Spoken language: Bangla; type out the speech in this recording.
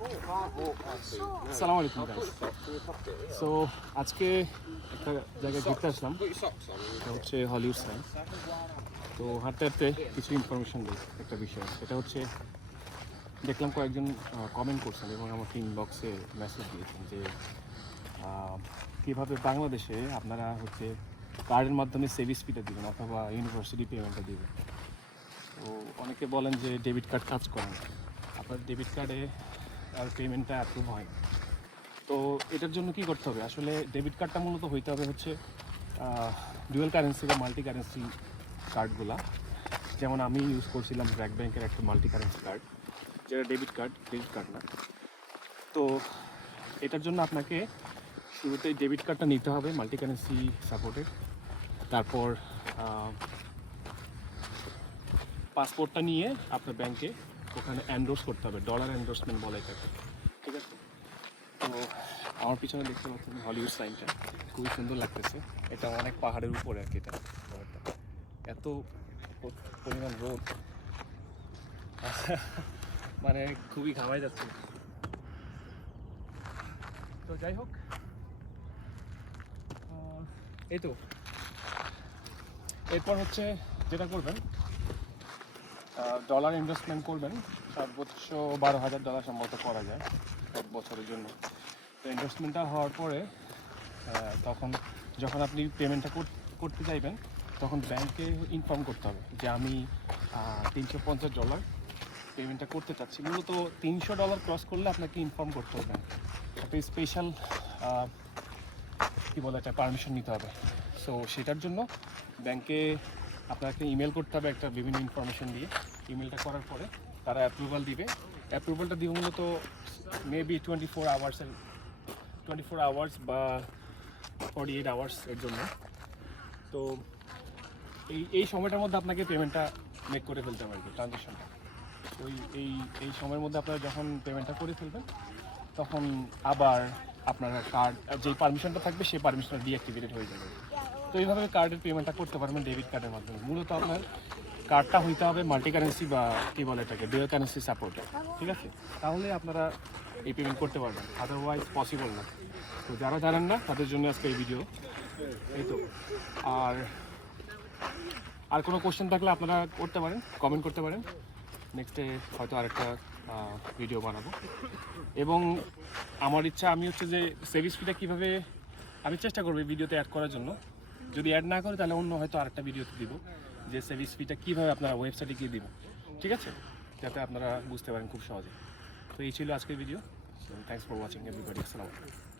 আসসালামু আলাইকুম গাইস। সো আজকে একটা জায়গায় ঘুরতে আসলাম, এটা হচ্ছে হলিউড সাইন। তো হাঁটতে হাঁটতে কিছু ইনফরমেশন দিই একটা বিষয়, এটা হচ্ছে দেখলাম কয়েকজন কমেন্ট করছেন এবং আমাকে ইনবক্সে মেসেজ দিয়েছেন যে কীভাবে বাংলাদেশে আপনারা হচ্ছে কার্ডের মাধ্যমে সেভিংস ফিটা দিবেন অথবা ইউনিভার্সিটি পেমেন্টটা দিবেন। তো অনেকে বলেন যে ডেবিট কার্ড কাজ করে না, আপনার ডেবিট কার্ডে আর পেমেন্টটা অ্যাপ্রুভ হয় না। তো এটার জন্য কি করতে হবে? আসলে ডেবিট কার্ডটা মূলত হইতে হবে হচ্ছে ডুয়েল কারেন্সি বা মাল্টি কারেন্সি কার্ডগুলা। যেমন আমি ইউজ করছিলাম ব্র্যাক ব্যাংকের একটা মাল্টি কারেন্সি কার্ড, যেটা ডেবিট কার্ড না। তো এটার জন্য আপনাকে শুরুতেই ডেবিট কার্ডটা নিতে হবে মাল্টি কারেন্সি সাপোর্টেড। তারপর পাসপোর্টটা নিয়ে আপনার ব্যাংকে ওখানে এন্ডোর্স করতে হবে, ডলার এন্ডোর্সমেন্ট বলে এটাকে, ঠিক আছে? তো আমার পিছনে দেখতে পাচ্ছেন হলিউড সাইনটা, খুবই সুন্দর লাগতেছে। এটা অনেক পাহাড়ের উপরে আর কি, এটা এত পরিমাণ রোদ মানে খুবই ঘামাই যাচ্ছে। তো যাই হোক, এই তো এরপর হচ্ছে যেটা করবেন, ডলার ইনভেস্টমেন্ট করবেন। সর্বোচ্চ $12,000 সম্ভবত করা যায় এক বছরের জন্য। তো ইনভেস্টমেন্টটা হওয়ার পরে তখন যখন আপনি পেমেন্টটা করতে চাইবেন, তখন ব্যাংকে ইনফর্ম করতে হবে যে আমি $350 পেমেন্টটা করতে চাচ্ছি। মূলত $300 ক্রস করলে আপনাকে ইনফর্ম করতে হবে ব্যাংকে, একটা স্পেশাল কী বলে একটা পারমিশন নিতে হবে। সো সেটার জন্য ব্যাংকে আপনাকে ইমেল করতে হবে একটা বিভিন্ন ইনফরমেশন দিয়ে। ইমেলটা করার পরে তারা অ্যাপ্রুভাল দিবে। অ্যাপ্রুভালটা দিবে মূলত মেবি 24 আওয়ার্স বা 48 আওয়ার্স এর জন্য। তো এই সময়টার মধ্যে আপনাকে পেমেন্টটা মেক করে ফেলতে হবে, ট্রানজ্যাকশনটা। ওই এই সময়ের মধ্যে আপনারা যখন পেমেন্টটা করে ফেলবেন, তখন আবার আপনার কার্ড যেই পারমিশনটা থাকবে সেই পারমিশনটা ডিঅ্যাক্টিভেটেড হয়ে যাবে। তো এইভাবে কার্ডের পেমেন্টটা করতে পারবেন ডেবিট কার্ডের মাধ্যমে। মূলত আপনার কার্ডটা হইতে হবে মাল্টি কারেন্সি বা কী বলে এটাকে, ডুয়াল কারেন্সি সাপোর্টে, ঠিক আছে? তাহলে আপনারা এই পেমেন্ট করতে পারবেন, আদারওয়াইজ পসিবল না। তো যারা জানেন না তাদের জন্য আজকে এই ভিডিও। এই তো, আর কোনো কোশ্চেন থাকলে আপনারা করতে পারেন, কমেন্ট করতে পারেন। নেক্সটে হয়তো আরেকটা ভিডিও বানাবো। এবং আমার ইচ্ছা, আমি হচ্ছে যে সেভিংস ফিটা কীভাবে, আমি চেষ্টা করবো এই ভিডিওতে অ্যাড করার জন্য। যদি অ্যাড না করে তাহলে অন্য হয়তো আরেকটা ভিডিওতে দিব যে সেভিংস ফিটা কীভাবে আপনারা ওয়েবসাইটে গিয়ে দিব, ঠিক আছে? যাতে আপনারা বুঝতে পারেন খুব সহজে। তো এই ছিল আজকের video. Thanks for watching everybody. আসসালামু আলাইকুম।